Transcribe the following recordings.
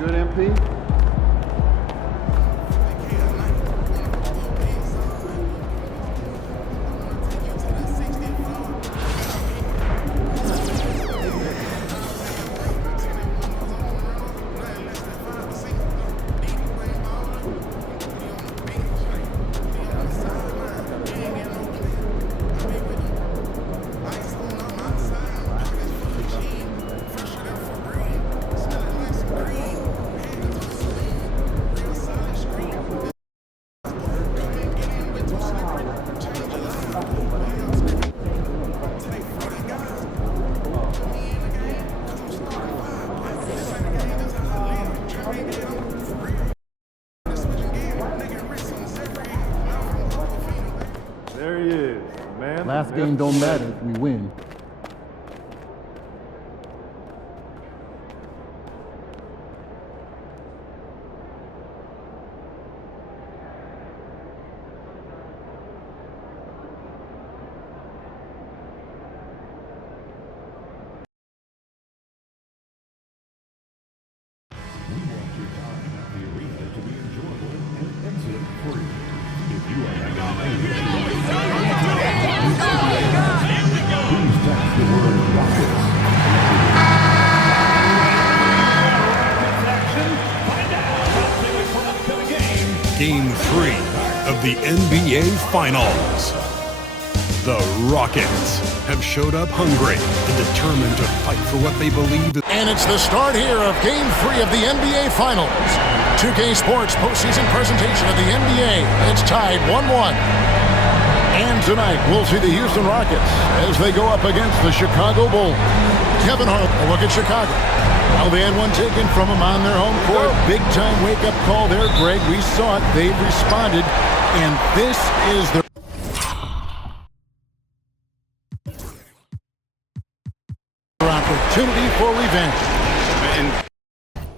Good, MP? There he is, man. Last game don't matter if we win. Game 3 of the NBA Finals. The Rockets have showed up hungry and determined to fight for what they believe. And it's the start here of Game 3 of the NBA Finals. 2K Sports postseason presentation of the NBA. It's tied 1-1. And tonight, we'll see the Houston Rockets as they go up against the Chicago Bulls. Kevin Hart, a look at Chicago. Well, they had one taken from them on their home court. Big-time wake-up call there, Greg. We saw it. They've responded. And this is the opportunity for revenge. And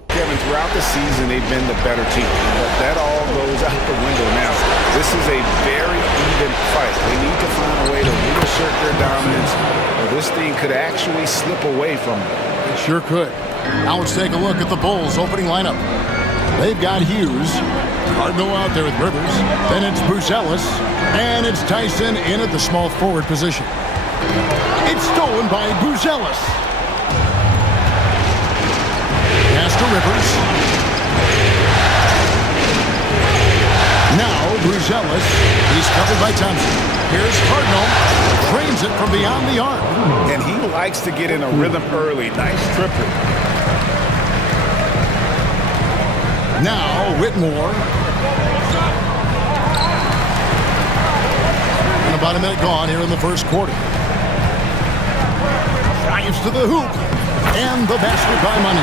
Kevin, throughout the season, they've been the better team. But that all goes out the window now. This is a very even fight. They need to find a way to reassert their dominance, or this thing could actually slip away from them. It sure could. Now let's take a look at the Bulls' opening lineup. They've got Hughes, Cardinal out there with Rivers, then it's Buzelis, and it's Tyson in at the small forward position. It's stolen by Buzelis. Pass to Rivers. Now Buzelis, he's covered by Thompson. Here's Cardinal, frames it from beyond the arc. And he likes to get in a rhythm early. Nice tripper. Now Whitmore. And about a minute gone here in the first quarter. Drives to the hoop. And the basket by Money.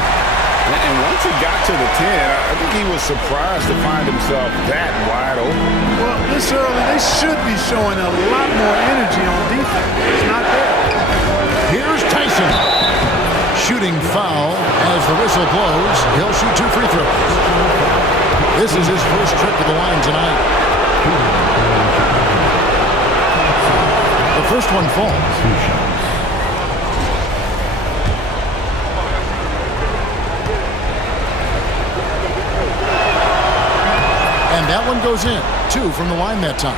And once he got to the 10, I think he was surprised to find himself that wide open. Well, this early, they should be showing a lot more energy on defense. It's not there. Here's Tyson. Shooting foul as the whistle blows. He'll shoot 2 free throws. This is his first trip to the line tonight. The first one falls. And that one goes in. 2 from the line that time.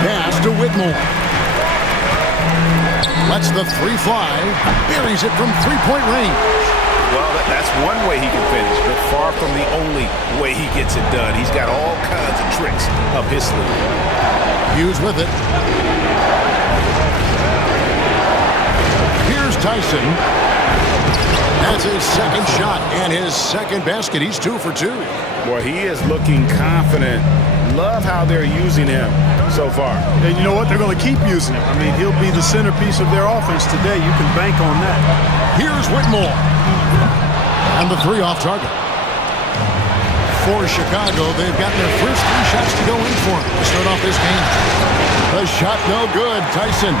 Pass to Whitmore. Lets the 3 fly. Buries it from 3-point range. Well, that's one way he can finish, but far from the only way he gets it done. He's got all kinds of tricks up his sleeve. Hughes with it. Here's Tyson. That's his second shot and his second basket. He's 2 for 2. Boy, he is looking confident. Love how they're using him so far. And you know what? They're going to keep using him. I mean, he'll be the centerpiece of their offense today. You can bank on that. Here's Whitmore. And the 3 off target. For Chicago, they've got their first 3 shots to go in for to start off this game. The shot no good. Tyson.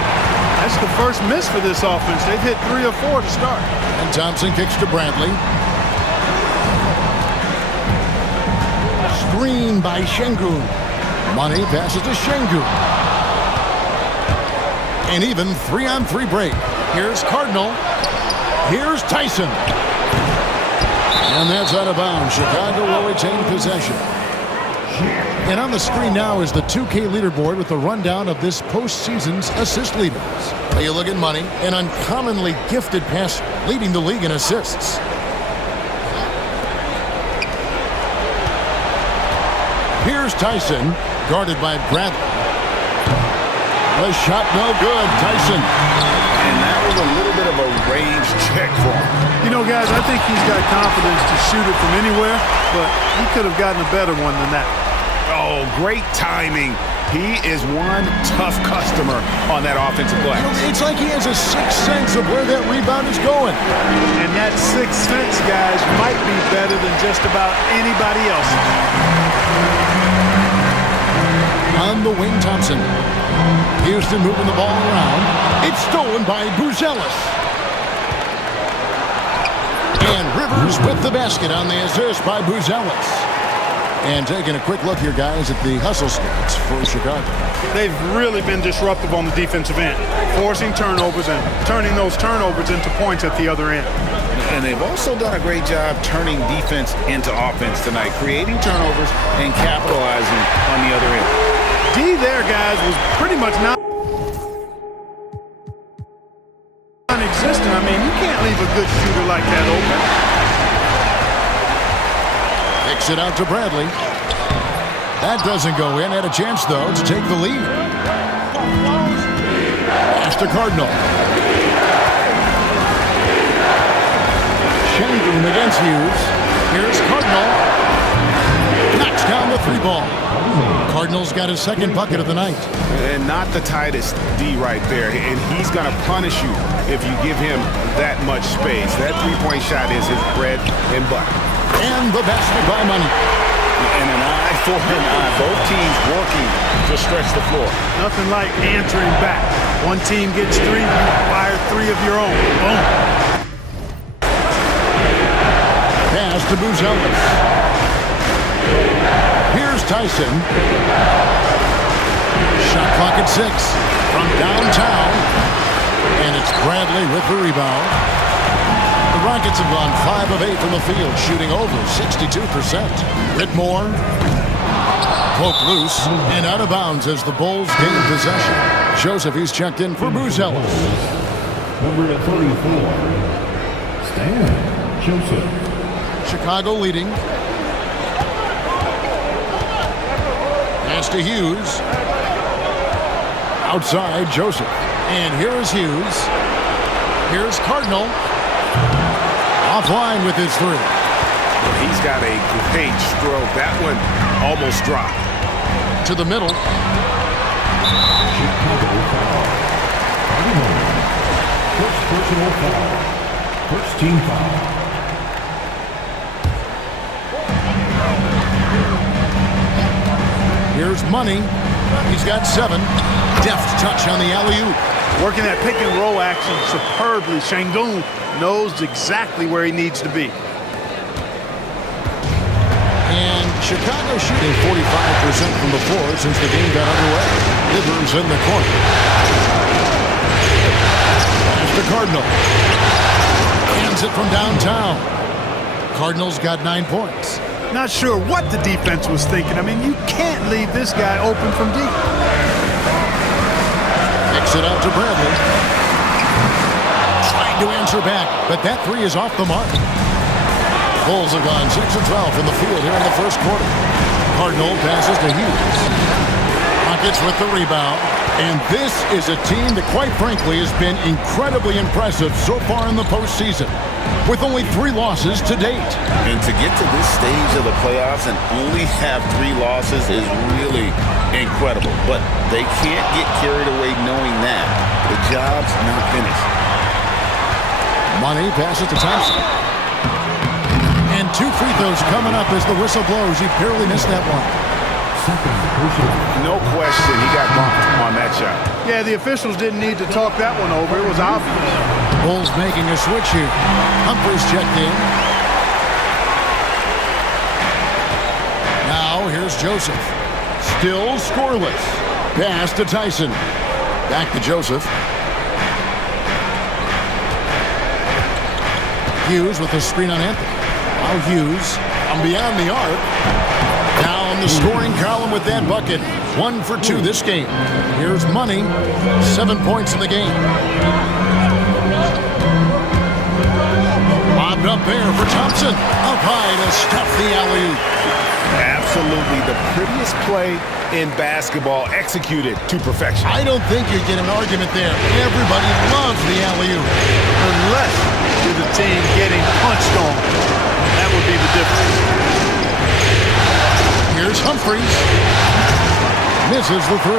That's the first miss for this offense. They've hit 3 or 4 to start. And Thompson kicks to Bradley. Screen by Şengün. Money passes to Şengün. An even 3-on-3 break. Here's Cardinal. Here's Tyson. And that's out of bounds. Chicago will retain possession. And on the screen now is the 2K leaderboard with the rundown of this postseason's assist leaders. You look at Money, an uncommonly gifted passer, leading the league in assists. Here's Tyson, guarded by Bradley. The shot no good, Tyson. And that was a little bit of a range check for him. You know, guys, I think he's got confidence to shoot it from anywhere, but he could have gotten a better one than that. Oh, great timing. He is one tough customer on that offensive glass. It's like he has a sixth sense of where that rebound is going. And that sixth sense, guys, might be better than just about anybody else. On the wing, Thompson. Houston moving the ball around. It's stolen by Buzelis. And Rivers with the basket on the assist by Buzelis. And taking a quick look here, guys, at the hustle stats for Chicago. They've really been disruptive on the defensive end, forcing turnovers and turning those turnovers into points at the other end. And they've also done a great job turning defense into offense tonight, creating turnovers and capitalizing on the other end. D there, guys, was pretty much non-existent. I mean, you can't leave a good shooter like that open. Kicks it out to Bradley. That doesn't go in. Had a chance, though, to take the lead. Pass to Cardinal. Shengun against Hughes. Here's Cardinal. Knocks down the three ball. Cardinal's got his second bucket of the night. And not the tightest D right there. And he's going to punish you if you give him that much space. That three-point shot is his bread and butter. And the basket by Money. And an eye for an eye. Both teams working to stretch the floor. Nothing like answering back. One team gets three, you fire three of your own. Boom. Pass to Buzelis. Here's Tyson. Shot clock at 6 from downtown. And it's Bradley with the rebound. The Rockets have gone 5 of 8 from the field, shooting over 62%. Whitmore poked loose and out of bounds as the Bulls gain possession. Joseph, he's checked in for Buzelis. Number 34, Stan Joseph. Chicago leading. Pass to Hughes. Outside, Joseph. And here is Hughes. Here's Cardinal. Offline with his three. He's got a great stroke. That one almost dropped. To the middle. Chicago foul. First personal foul. First team foul. Here's Money. He's got 7. Deft touch on the alley-oop. Working that pick and roll action superbly. Shengun knows exactly where he needs to be. And Chicago shooting 45% from the floor since the game got underway. Rivers in the corner. Pass to Cardinal. Hands it from downtown. Cardinals got 9 points. Not sure what the defense was thinking. I mean, you can't leave this guy open from deep. Kicks it out to Bradley. Trying to answer back, but that three is off the mark. Bulls have gone 6 of 12 from the field here in the first quarter. Cardinal passes to Hughes. Rockets with the rebound. And this is a team that, quite frankly, has been incredibly impressive so far in the postseason, with only 3 losses to date. And to get to this stage of the playoffs and only have 3 losses is really incredible. But they can't get carried away knowing that the job's not finished. Money passes to Thompson. And 2 free throws coming up as the whistle blows. He barely missed that one. No question, he got bumped on that shot. Yeah, the officials didn't need to talk that one over. It was obvious. Bulls making a switch here. Humphries checked in. Now here's Joseph. Still scoreless. Pass to Tyson. Back to Joseph. Hughes with the screen on Anthony. Now Hughes from beyond the arc. Down the scoring column with that bucket. 1 for 2 this game. Here's Money. 7 points in the game. Lobbed up there for Thompson. Up high to stuff the alley-oop. Absolutely the prettiest play in basketball, executed to perfection. I don't think you get an argument there. Everybody loves the alley-oop. Unless you're the team getting punched on. That would be the difference. Here's Humphries. Misses the 3.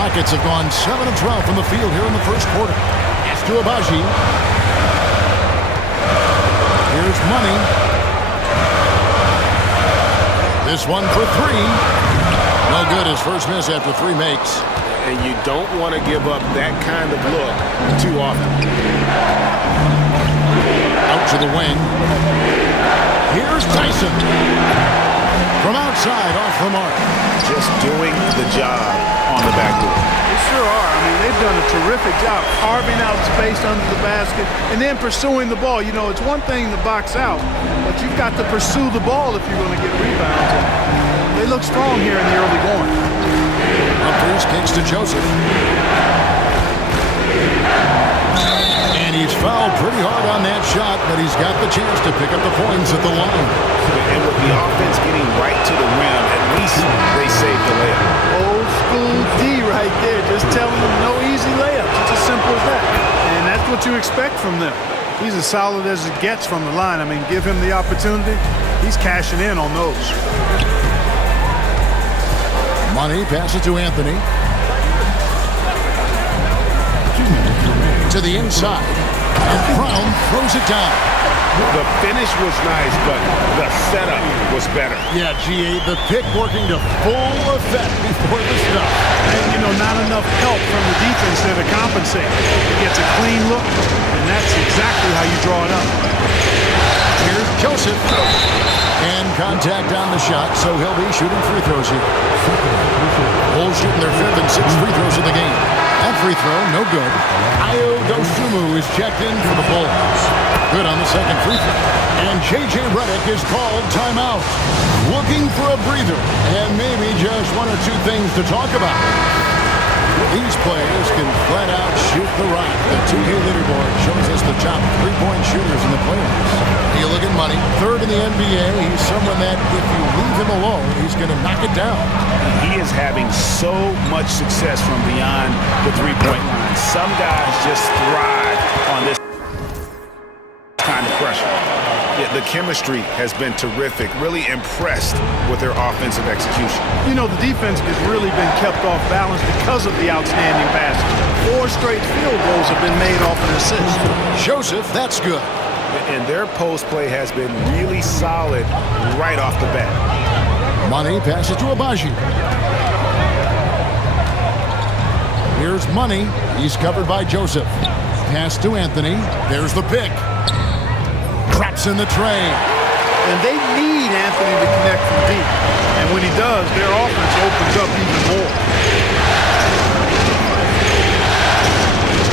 Rockets have gone 7 of 12 from the field here in the first quarter. Pass to Abaji. Here's Money. This one for 3. No good. His first miss after 3 makes. And you don't want to give up that kind of look too often. Out to the wing. Here's Tyson. From outside, off the mark. Just doing the job on the backboard. They sure are. I mean, they've done a terrific job carving out space under the basket and then pursuing the ball. You know, it's one thing to box out, but you've got to pursue the ball if you're going to get rebounds. And they look strong here in the early going. Humphries kicks to Joseph. And he's fouled pretty hard on that shot, but he's got the chance to pick up the points at the line. And with the offense getting right to the rim, at least they saved the layup. Old school D right there, just telling them no easy layups. It's as simple as that. And that's what you expect from them. He's as solid as it gets from the line. I mean, give him the opportunity. He's cashing in on those. Money passes to Anthony. To the inside. And Brown throws it down. The finish was nice, but the setup was better. Yeah, G.A., the pick working to full effect before the stop. And, you know, not enough help from the defense there to compensate. He gets a clean look, and that's exactly how you draw it up. Here's Joseph. And contact on the shot, so he'll be shooting free throws here. Bulls shooting their 5th and 6th free throws of the game. That free throw, no good. Ayo Dosunmu is checked in for the Bulls. Good on the second free throw. And J.J. Redick is called timeout. Looking for a breather and maybe just 1 or 2 things to talk about. These players can flat out shoot the rock. The 2K leaderboard shows us the top 3-point shooters in the playoffs. You look at Money, 3rd in the NBA. He's someone that if you leave him alone, he's going to knock it down. He is having so much success from beyond the 3-point line. Some guys just thrive on this kind of pressure. Yeah, the chemistry has been terrific. Really impressed with their offensive execution. You know, the defense has really been kept off balance because of the outstanding passes. 4 straight field goals have been made off an assist. Joseph, that's good. And their post play has been really solid right off the bat. Money passes to Abaji. Here's Money. He's covered by Joseph. Pass to Anthony. There's the pick. Drops in the tray. And they need Anthony to connect from deep. And when he does, their offense opens up even more.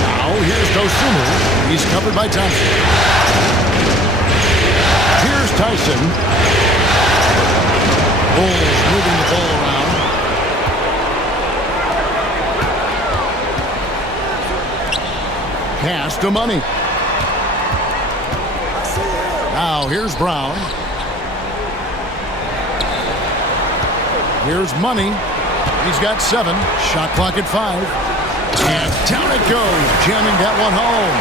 Now here's Dosunmu. He's covered by Thompson. Here's Tyson. Bulls moving the ball around. Pass to Money. Now here's Brown. Here's Money. He's got 7. Shot clock at 5. And down it goes. Jamming that one home.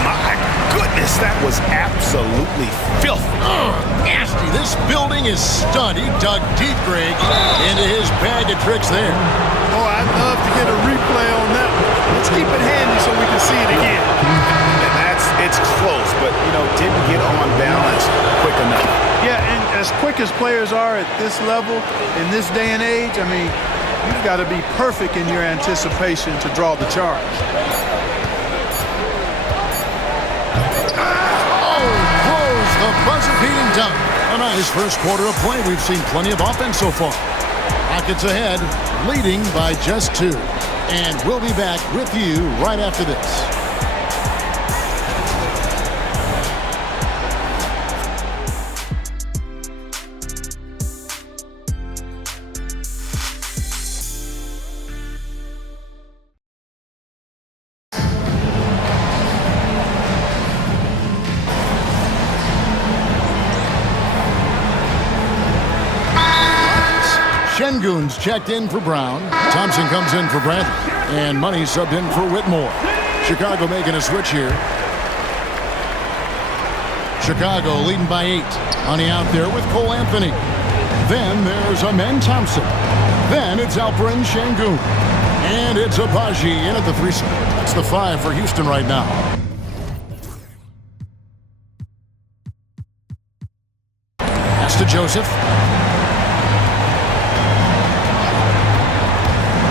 My goodness, that was absolutely filthy. Nasty. This building is stud. He dug deep, Greg, into his bag of tricks there. Oh, I'd love to get a replay on that one. Let's keep it handy so we can see it again. And it's close, but, you know, didn't get on balance quick enough. Yeah, and as quick as players are at this level, in this day and age, I mean, you've got to be perfect in your anticipation to draw the charge. The buzzer-beating dunk. A nice first quarter of play. We've seen plenty of offense so far. Rockets ahead, leading by just 2. And we'll be back with you right after this. Şengün's checked in for Brown. Thompson comes in for Bradley. And Money subbed in for Whitmore. Chicago making a switch here. Chicago leading by 8. Money out there with Cole Anthony. Then there's Amen Thompson. Then it's Alperen Şengün. And it's Agbaji in at the 3 slot. That's the 5 for Houston right now. Pass to Joseph.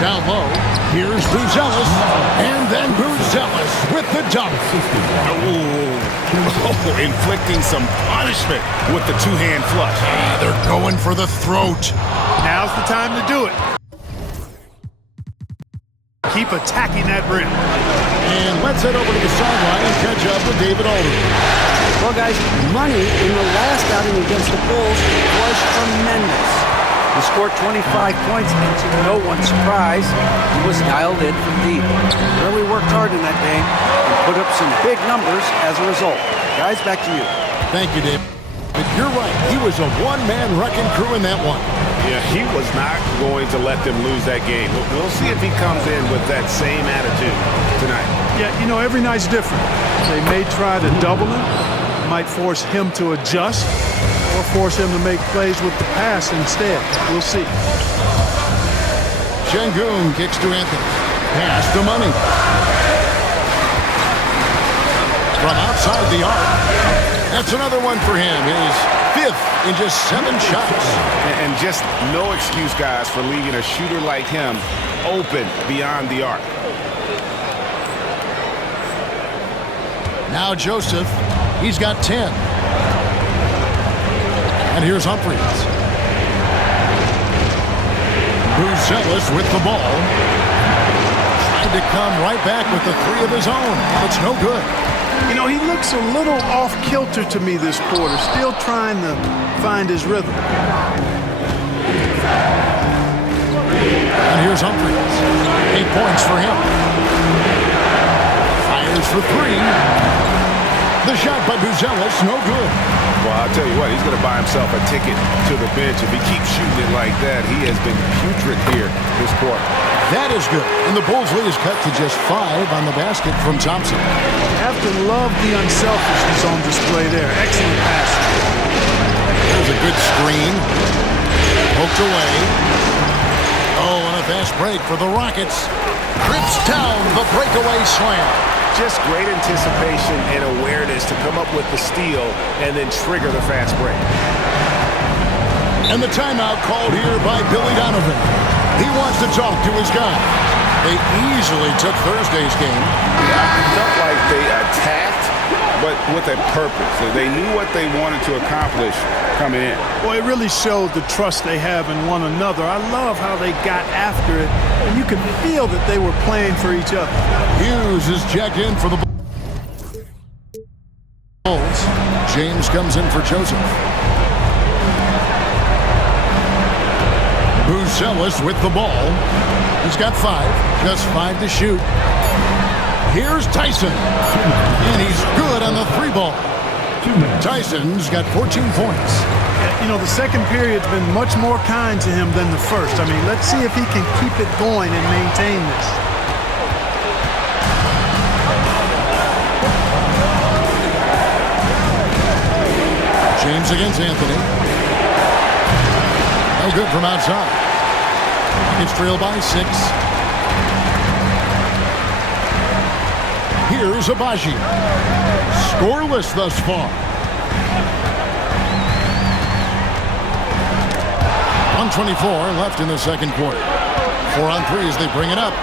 Down low, here's Buzelis, and then Buzelis with the dunk. Oh, inflicting some punishment with the two-hand flush. They're going for the throat. Now's the time to do it. Keep attacking that rim. And let's head over to the sideline and catch up with David Aldridge. Well, guys, Money in the last outing against the Bulls was tremendous. He scored 25 points, and to no one's surprise, he was dialed in from deep. Really worked hard in that game and put up some big numbers as a result. Guys, back to you. Thank you, Dave. But you're right. He was a one-man wrecking crew in that one. Yeah, he was not going to let them lose that game. We'll see if he comes in with that same attitude tonight. Yeah, you know, every night's different. They may try to double him, might force him to adjust, or force him to make plays with the pass instead. We'll see. Şengün kicks to Anthony. Pass to Money. From outside the arc. That's another one for him. His 5th in just 7 shots. And just no excuse, guys, for leaving a shooter like him open beyond the arc. Now Joseph. He's got 10. And here's Humphries. Buzelis with the ball. Tried to come right back with the 3 of his own. It's no good. You know, he looks a little off-kilter to me this quarter, still trying to find his rhythm. And here's Humphries. 8 points for him. Fires for 3. The shot by Buzelis, no good. Well, I'll tell you what, he's going to buy himself a ticket to the bench. If he keeps shooting it like that, he has been putrid here this quarter. That is good. And the Bulls lead is cut to just 5 on the basket from Thompson. You have to love the unselfishness on display there. Excellent pass. There's a good screen. Poked away. Oh, and a fast break for the Rockets. Trips down the breakaway slam. Just great anticipation and awareness to come up with the steal and then trigger the fast break. And the timeout called here by Billy Donovan. He wants to talk to his guy. They easily took Thursday's game. It felt like they attacked, but with a purpose. They knew what they wanted to accomplish coming in. Well, it really showed the trust they have in one another. I love how they got after it, and you can feel that they were playing for each other. Hughes is checked in for the Bulls. James comes in for Joseph. Buzelis with the ball. He's got 5, just 5 to shoot. Here's Tyson, and he's good on the 3 ball. Tyson's got 14 points. You know, the second period's been much more kind to him than the first. I mean, let's see if he can keep it going and maintain this. James against Anthony. No good from outside. It's trailed by 6. Here's Agbaji. Scoreless thus far. 1:24 left in the second quarter. 4 on 3 as they bring it up.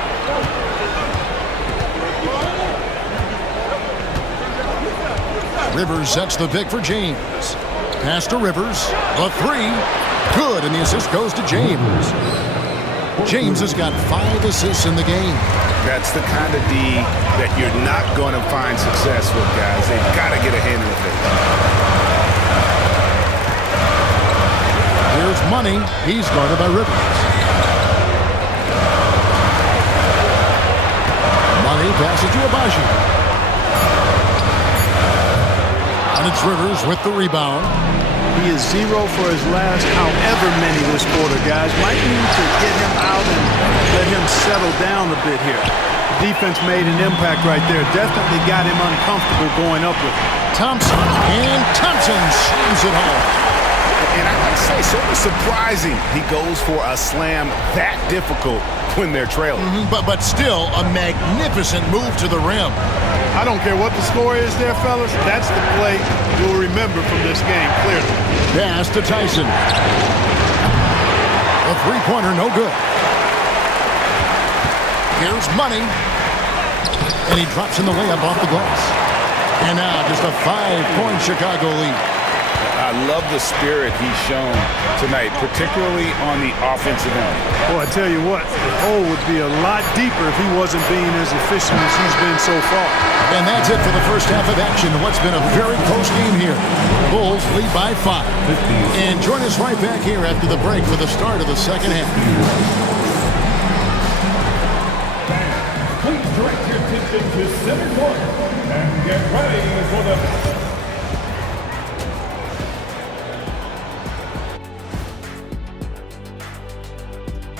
Rivers sets the pick for James. Pass to Rivers. The three. Good, and the assist goes to James. James has got 5 assists in the game. That's the kind of D that you're not going to find success with, guys. They've got to get a hand in the face. Here's Money. He's guarded by Rivers. Money passes to Abaji. And it's Rivers with the rebound. He is 0 for his last however many this quarter, guys. Might need to get him out and let him settle down a bit here. Defense made an impact right there. Definitely got him uncomfortable going up with it. Thompson. And Thompson slams it home. And I gotta say, sort of surprising he goes for a slam that difficult when they're trailing. But still a magnificent move to the rim. I don't care what the score is there, fellas. That's the play you'll remember from this game, clearly. Pass to Tyson. A three-pointer, no good. Here's Money. And he drops in the layup off the glass. And now just a 5-point Chicago lead. I love the spirit he's shown tonight, particularly on the offensive end. Boy, I tell you what, the hole would be a lot deeper if he wasn't being as efficient as he's been so far. And that's it for the first half of action. What's been a very close game here. Bulls lead by 5. And join us right back here after the break for the start of the second half. Please direct your attention to center court and get ready for the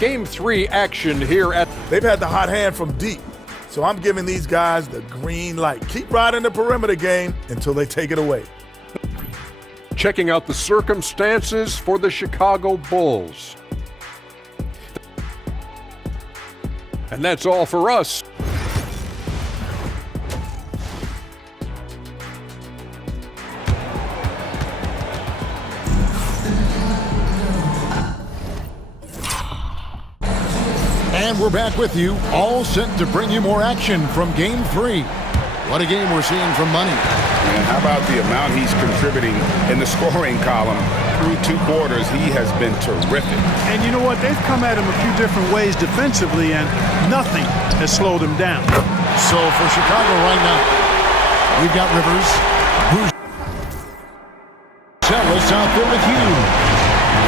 Game 3 action here at... They've had the hot hand from deep, so I'm giving these guys the green light. Keep riding the perimeter game until they take it away. Checking out the circumstances for the Chicago Bulls. And that's all for us. And we're back with you, all set to bring you more action from Game 3. What a game we're seeing from Money. And how about the amount he's contributing in the scoring column? Through 2 quarters, he has been terrific. And you know what? They've come at him a few different ways defensively, and nothing has slowed him down. So for Chicago right now, we've got Rivers, who's Ellis out there with Hughes.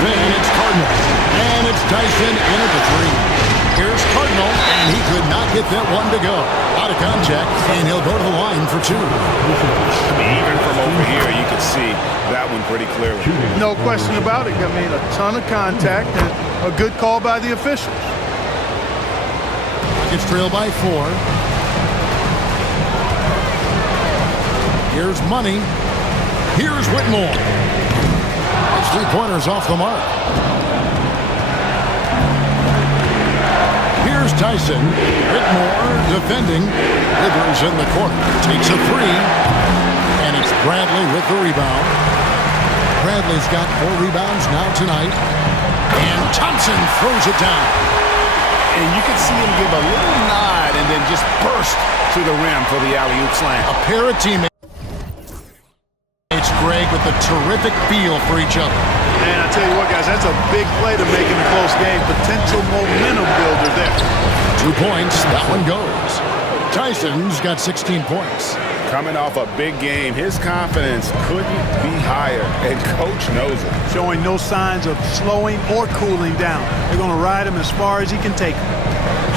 Then it's Cardinal, and it's Tyson in at the 3. Here's Cardinal, and he could not get that one to go. Out of contact, and he'll go to the line for 2. I mean, even from over here, you can see that one pretty clearly. No question about it. I mean, a ton of contact and a good call by the officials. Rockets trail by 4. Here's Money. Here's Whitmore. His 3-pointer's off the mark. Here's Tyson. Whitmore defending. Rivers in the corner. Takes a 3. And it's Bradley with the rebound. Bradley's got 4 rebounds now tonight. And Thompson throws it down. And you can see him give a little nod and then just burst to the rim for the alley-oop slam. A pair of teammates, Greg, with a terrific feel for each other. Man, I tell you what, guys, that's a big play to make in a close game. Potential momentum builder there. 2 points, that one goes. Tyson's got 16 points. Coming off a big game, his confidence couldn't be higher, and Coach knows it. Showing no signs of slowing or cooling down. They're going to ride him as far as he can take him.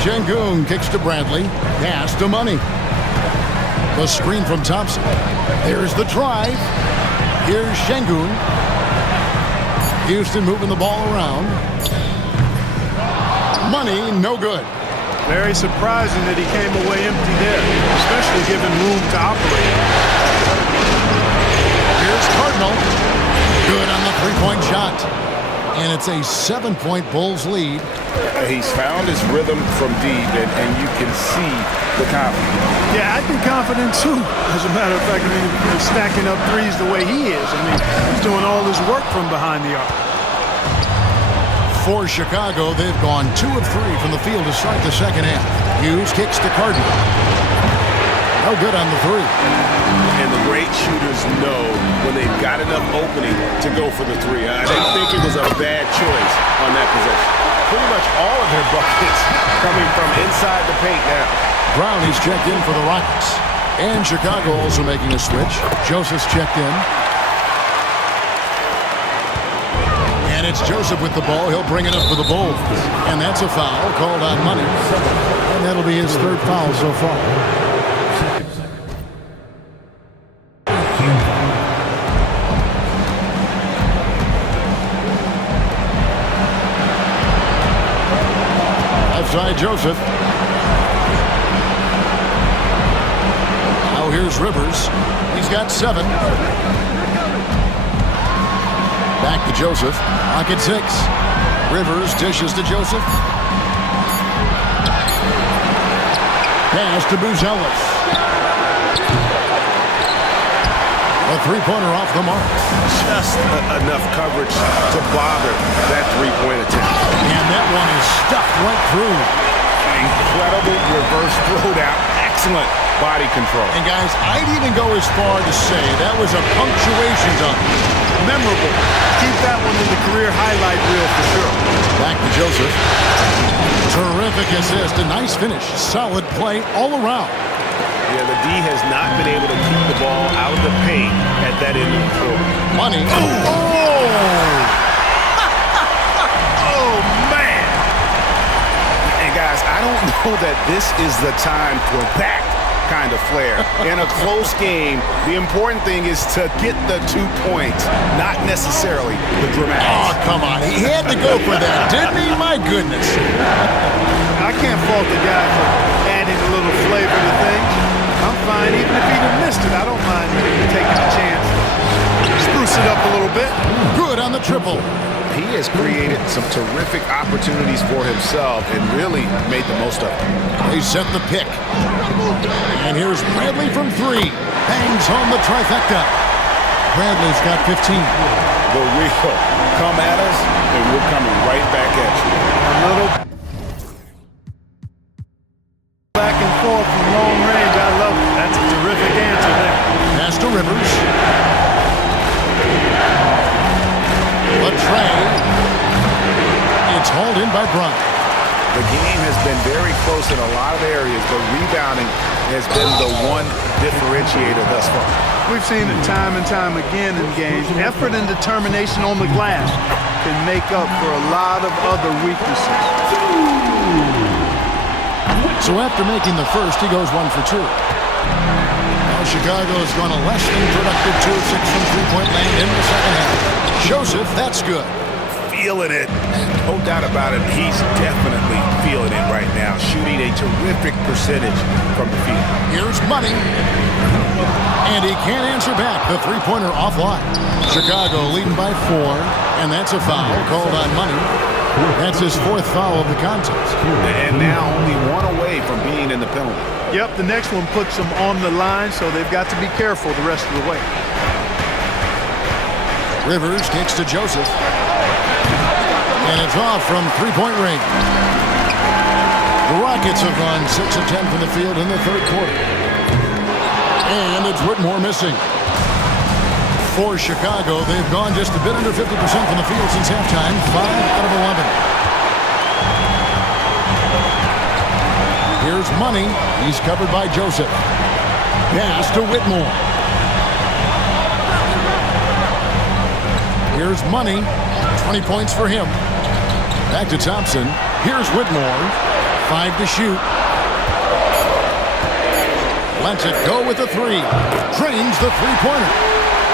Şengün kicks to Bradley. Pass to Money. The screen from Thompson. There's the drive. Here's Şengün. Houston moving the ball around. Money, no good. Very surprising that he came away empty there, especially given room to operate. Here's Cardinal. Good on the 3-point shot. And it's a 7-point Bulls lead. He's found his rhythm from deep, and you can see the confidence. Yeah, I'd be confident too. As a matter of fact, I mean, stacking up threes the way he is. I mean, he's doing all his work from behind the arc. For Chicago, they've gone 2 of 3 from the field to start the second half. Hughes kicks to Cardinal. No good on the three. And the great shooters know when they've got enough opening to go for the three. I didn't think it was a bad choice on that possession. Pretty much all of their buckets coming from inside the paint now. Brownie's checked in for the Rockets. And Chicago also making a switch. Joseph's checked in. And it's Joseph with the ball. He'll bring it up for the Bulls. And that's a foul called on Money. And that'll be his third foul so far. Left side, Joseph. Now here's Rivers. He's got 7. Back to Joseph. Clock at 6. Rivers dishes to Joseph. Pass to Buzelis. A three-pointer off the mark. Just enough coverage to bother that three-point attempt. And that one is stuffed right through. Incredible reverse throwdown. Excellent body control. And guys, I'd even go as far to say that was a punctuation dunk. Memorable. Keep that one in the career highlight reel for sure. Back to Joseph. Terrific assist. A nice finish. Solid play all around. Yeah, the D has not been able to keep the ball out of the paint at that end of the court. Money. Oh, man. And guys, I don't know that this is the time for that kind of flair. In a close game, the important thing is to get the 2 points, not necessarily the dramatics. Oh, come on. He had to go for that, didn't he? My goodness. I can't fault the guy for adding a little flavor to things. I'm fine. Even if he'd have missed it, I don't mind taking a chance. Spruce it up a little bit. Good on the triple. He has created some terrific opportunities for himself and really made the most of it. They set the pick. And here's Bradley from 3. Bangs home the trifecta. Bradley's got 15. The real come at us, and we're coming right back at you. A little back and forth from long range. I love it. That's a terrific answer there. Pass to Rivers. A tray. It's hauled in by Bryant. The game has been very close in a lot of areas, but rebounding has been the one differentiator thus far. We've seen it time and time again in games. Effort and determination on the glass can make up for a lot of other weaknesses. So after making the first, he goes 1 for 2. Now Chicago has gone a less than productive 2 of 6 from three-point land in the second half. Joseph, that's good. Feeling it. No doubt about it. He's definitely feeling it right now. Shooting a terrific percentage from the field. Here's Money. And he can't answer back. The three-pointer offline. Chicago leading by 4. And that's a foul called on Money. That's his 4th foul of the contest. And now only 1 away from being in the penalty. Yep, the next one puts them on the line, so they've got to be careful the rest of the way. Rivers kicks to Joseph. And it's off from three-point range. The Rockets have gone 6 of 10 from the field in the third quarter. And it's Whitmore missing. For Chicago, they've gone just a bit under 50% from the field since halftime. 5 out of 11. Here's Money. He's covered by Joseph. Pass to Whitmore. Here's Money. 20 points for him. Back to Thompson. Here's Whitmore. 5 to shoot. Lets it go with the 3. Drains the three-pointer.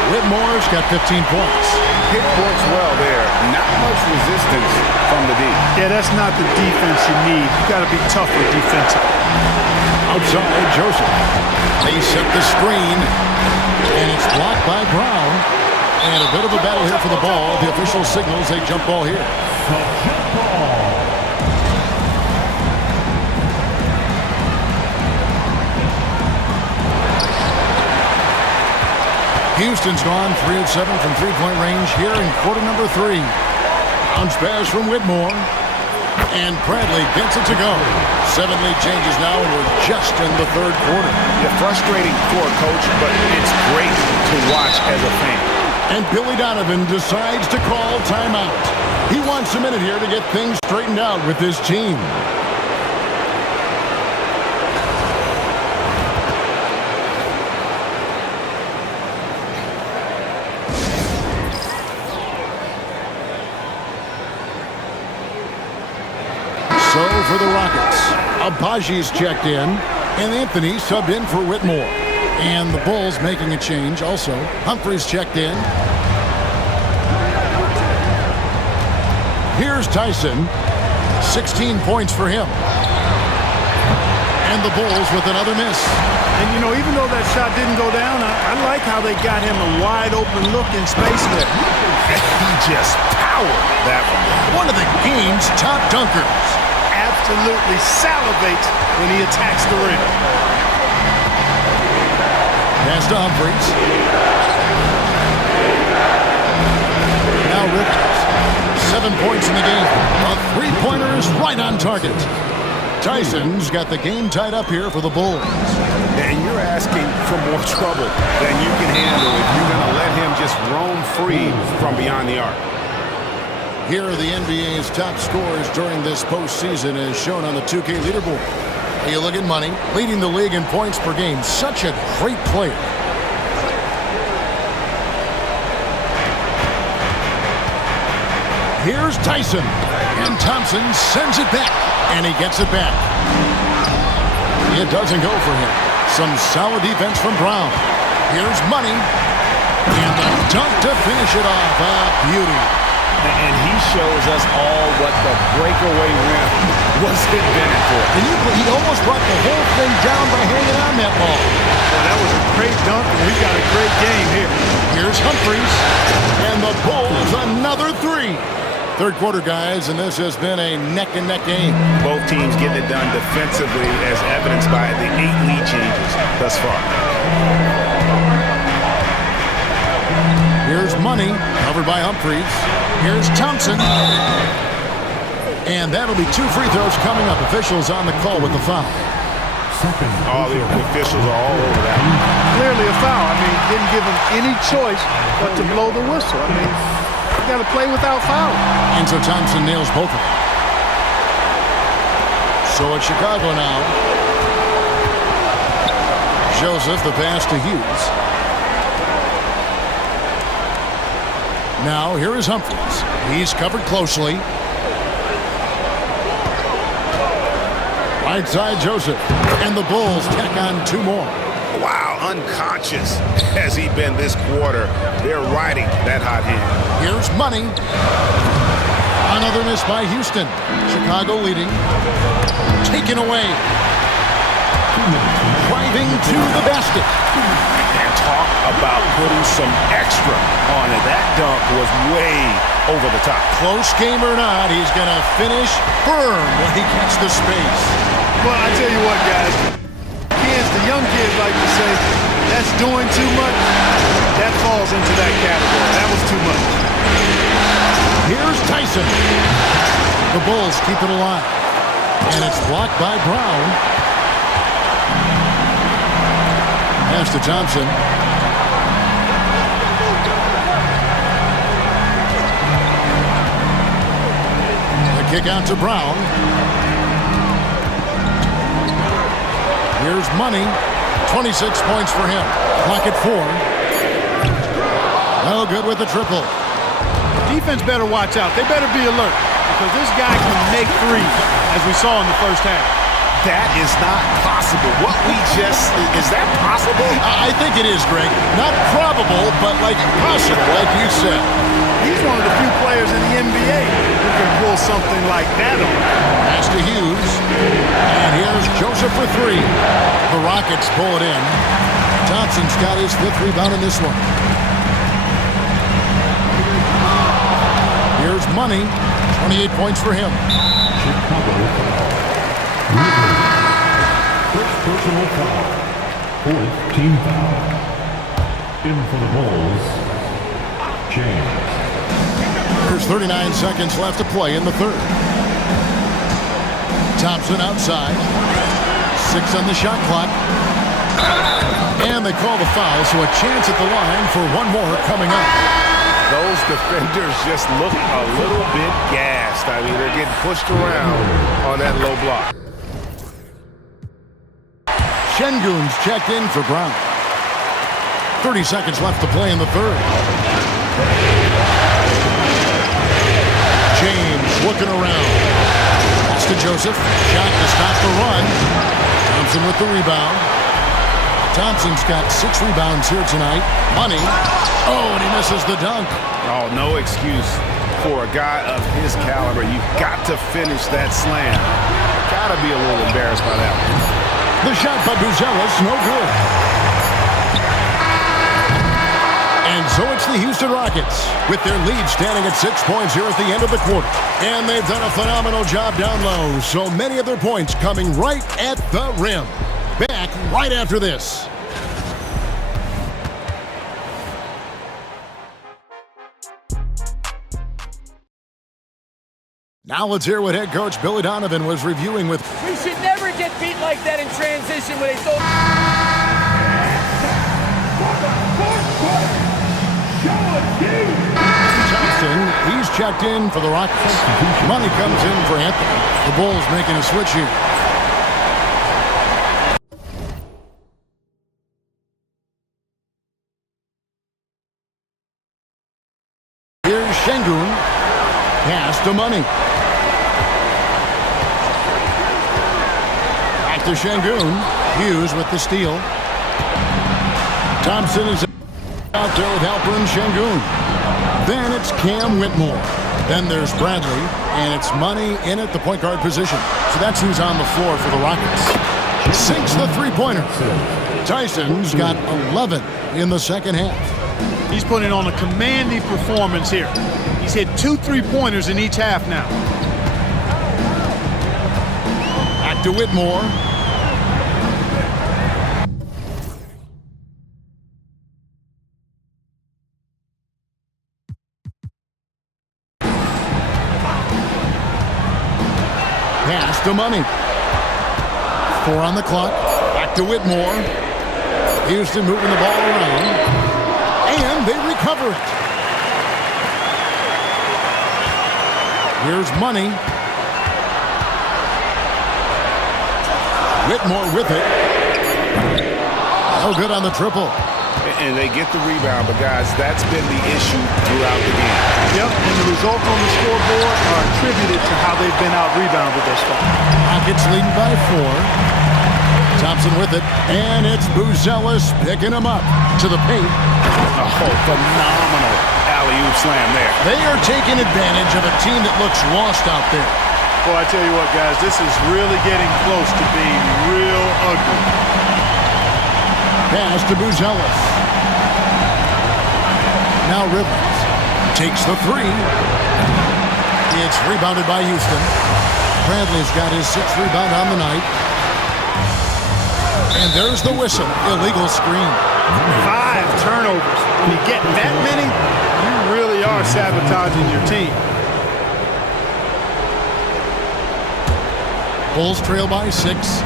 Whitmore's got 15 points. Hit works well there. Not much resistance from the D. Yeah, that's not the defense you need. You got to be tougher defensively. Outside, Joseph. They set the screen. And it's blocked by Brown. And a bit of a battle here for the ball. The official signals a jump ball here. Houston's gone 3 of 7 from three-point range here in quarter number 3. Bounce pass from Whitmore. And Bradley gets it to go. 7 lead changes now, and we're just in the third quarter. Yeah, frustrating for a coach, but it's great to watch as a fan. And Billy Donovan decides to call timeout. He wants a minute here to get things straightened out with his team. So for the Rockets, Abaji's checked in, and Anthony subbed in for Whitmore. And the Bulls making a change also. Humphries checked in. Here's Tyson. 16 points for him. And the Bulls with another miss. And, you know, even though that shot didn't go down, I like how they got him a wide-open look in space there. He just powered that one. One of the game's top dunkers. Absolutely salivates when he attacks the rim. Pass to Humphries. Now Rivers. 7 points in the game. A three-pointer is right on target. Tyson's got the game tied up here for the Bulls. And you're asking for more trouble than you can handle if you're going to let him just roam free from beyond the arc. Here are the NBA's top scorers during this postseason as shown on the 2K leaderboard. You look at Money, leading the league in points per game. Such a great player. Here's Tyson. And Thompson sends it back. And he gets it back. It doesn't go for him. Some solid defense from Brown. Here's Money. And the dunk to finish it off. Beauty. And he shows us all what the breakaway rim was invented for. And he almost brought the whole thing down by hanging on that ball. Well, that was a great dunk, and we got a great game here. Here's Humphries. And the Bulls another three. Third quarter, guys, and this has been a neck-and-neck game. Both teams getting it done defensively as evidenced by the 8 lead changes thus far. Here's Money, covered by Humphries. Here's Thompson. And that'll be 2 free throws coming up. Officials on the call with the foul. All the officials are all over that. Clearly a foul. I mean, didn't give him any choice but to blow the whistle. I mean, you got to play without foul. And so Thompson nails both of them. So it's Chicago now. Joseph, the pass to Hughes. Now, here is Humphries. He's covered closely. Right side, Joseph. And the Bulls tack on 2 more. Wow, unconscious has he been this quarter. They're riding that hot hand. Here's Money. Another miss by Houston. Chicago leading. Taken away. Driving to the basket. And talk about putting some extra on it. That dunk was way over the top. Close game or not, he's going to finish firm when he gets the space. Well, I tell you what, guys. Kids, the young kids like to say, that's doing too much. That falls into that category. That was too much. Here's Tyson. The Bulls keep it alive. And it's blocked by Brown. Pass to Thompson. The kick out to Brown. Here's Money. 26 points for him. Clock at 4. No good with the triple. Defense better watch out. They better be alert because this guy can make threes, as we saw in the first half. That is not possible. What we just, is that possible? I think it is, Greg. Not probable, but like possible, like you said. He's one of the few players in the NBA who can pull something like that on. Pass to Hughes. And here's Joseph for 3. The Rockets pull it in. Thompson's got his 5th rebound in this one. Here's Money. 28 points for him. First personal foul. 4th team foul. In for the Bulls, James. There's 39 seconds left to play in the third. Thompson outside. 6 on the shot clock. And they call the foul, so a chance at the line for one more coming up. Those defenders just look a little bit gassed. I mean, they're getting pushed around on that low block. Şengün's checked in for Brown. 30 seconds left to play in the third. James looking around. Pass to Joseph. Shot to stop the run. Thompson with the rebound. Thompson's got 6 rebounds here tonight. Money. Oh, and he misses the dunk. Oh, no excuse for a guy of his caliber. You've got to finish that slam. Got to be a little embarrassed by that one. The shot by Buzelis, no good. And so it's the Houston Rockets with their lead standing at 6 points here at the end of the quarter. And they've done a phenomenal job down low. So many of their points coming right at the rim. Back right after this. Now let's hear what head coach Billy Donovan was reviewing with. We should never get beat like that in transition when they throw. Thompson, he's checked in for the Rockets. Money comes in for Anthony. The Bulls making a switch here. Here's Şengün. Pass to Money. Back to Şengün. Hughes with the steal. Thompson is out there with Alperen Şengün. Then it's Cam Whitmore. Then there's Bradley, and it's Money in at the point guard position. So that's who's on the floor for the Rockets. Sinks the three-pointer. Tyson's got 11 in the second half. He's putting on a commanding performance here. He's hit 2 3-pointers in each half now. Back to Whitmore. Pass to Money. 4 on the clock. Back to Whitmore. Houston moving the ball around. And they recover it. Here's Money. Whitmore with it. No good on the triple. And they get the rebound, but guys, that's been the issue throughout the game. Yep, and the results on the scoreboard are attributed to how they've been out-rebounded thus far. Rockets leading by 4. Thompson with it, and it's Buzelis picking him up to the paint. Oh, phenomenal alley-oop slam there. They are taking advantage of a team that looks lost out there. Boy, I tell you what, guys, this is really getting close to being real ugly. Pass to Buzelis. Now Rivers takes the 3. It's rebounded by Houston. Bradley's got his 6th rebound on the night. And there's the whistle. Illegal screen. 5 turnovers. When you get that many, you really are sabotaging your team. Bulls trail by 6.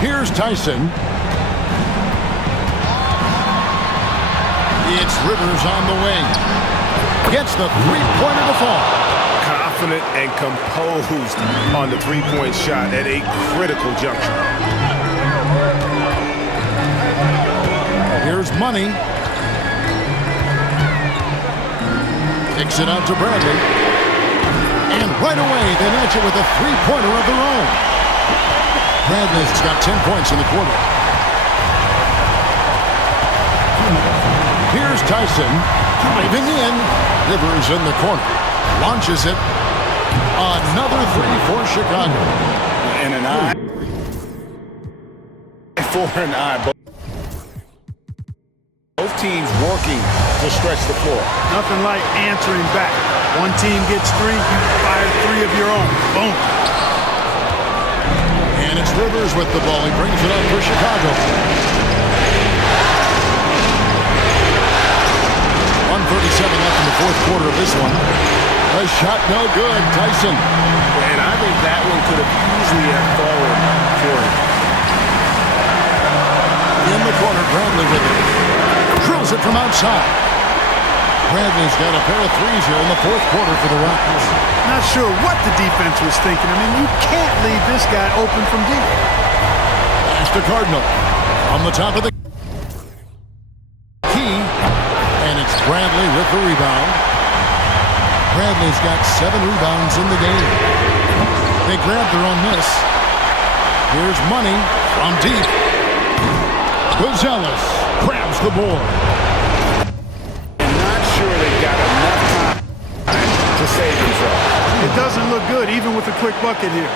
Here's Tyson. It's Rivers on the wing. Gets the three-pointer to fall. Confident and composed on the three-point shot at a critical juncture. Here's Money. Kicks it out to Bradley. And right away, they match it with a three-pointer of their own. Bradley's got 10 points in the quarter. Here's Tyson. Driving in. Rivers in the corner. Launches it. Another 3 for Chicago. And an eye. For an eye. Both teams working to stretch the floor. Nothing like answering back. One team gets 3, you fire 3 of your own. Boom. And it's Rivers with the ball. He brings it up for Chicago. 1:37 left in the fourth quarter of this one. The shot no good. Tyson. And I think that one could have easily have fallen for him. In the corner, Bradley with it. Drills it from outside. Bradley's got a pair of threes here in the fourth quarter for the Rockets. Not sure what the defense was thinking. I mean, you can't leave this guy open from deep. Pass to Cardinal. On the top of the key. And it's Bradley with the rebound. Bradley's got 7 rebounds in the game. They grabbed their own miss. Here's Money from deep. Gonzalez grabs the board. I'm not sure they've got enough time to save themselves. It doesn't look good, even with a quick bucket here.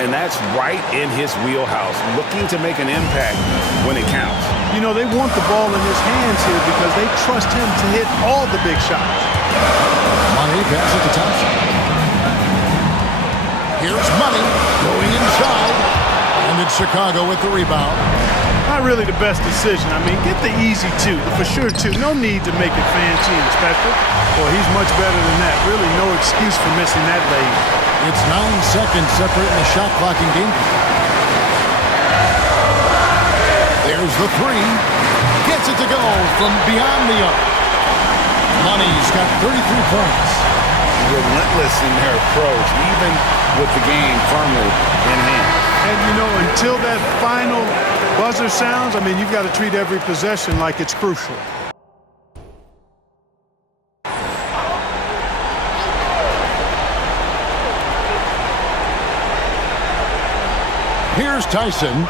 And that's right in his wheelhouse, looking to make an impact when it counts. You know, they want the ball in his hands here because they trust him to hit all the big shots. Money pass it to Thompson. Here's Money going inside. And it's Chicago with the rebound. Not really the best decision. I mean, get the easy two, the for sure two. No need to make it fancy and special. Boy, he's much better than that. Really no excuse for missing that lead. It's 9 seconds separating the shot clock in game. There's the three. Gets it to go from beyond the arc. Money's got 33 points. Relentless in their approach, even with the game firmly in hand. And, you know, until that final buzzer sounds, I mean, you've got to treat every possession like it's crucial. Here's Tyson.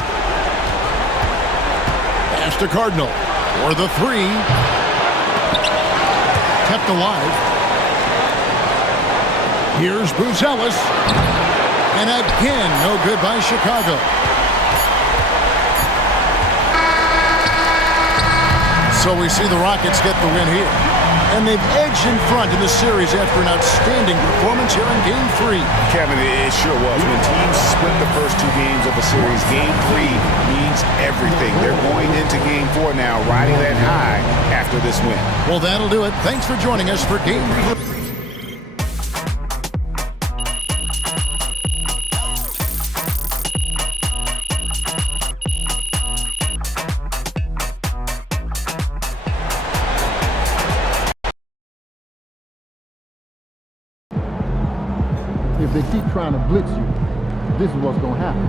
Pass to Cardinal. For the three. Kept alive. Here's Buzelis. And again, no good by Chicago. So we see the Rockets get the win here. And they've edged in front in the series after an outstanding performance here in Game 3. Kevin, it sure was. When teams split the first 2 games of a series, Game 3 means everything. They're going into Game 4 now, riding that high after this win. Well, that'll do it. Thanks for joining us for Game 3. If they keep trying to blitz you, this is what's going to happen.